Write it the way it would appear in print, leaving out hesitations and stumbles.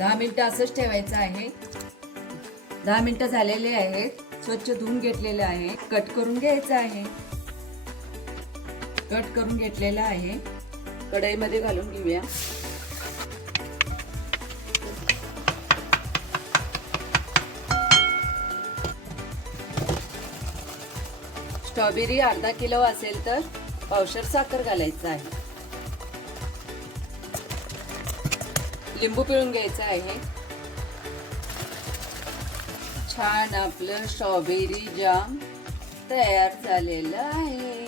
10 मिनिटं असंच ठेवायचं आहे. 10 मिनिटं झालेले आहेत. स्वच्छ धुवून घेतलेलं आहे. कट करून घ्यायचं आहे. कट करून घेतलेलं आहे. कढईमध्ये घालून घेऊया. स्ट्रॉबेरी अर्धा किलो असेल तर पावशेर साखर घालायचं आहे. लिंबू पिळून घ्यायचं आहे. छान आपलं स्ट्रॉबेरी जाम तयार झालेलं आहे.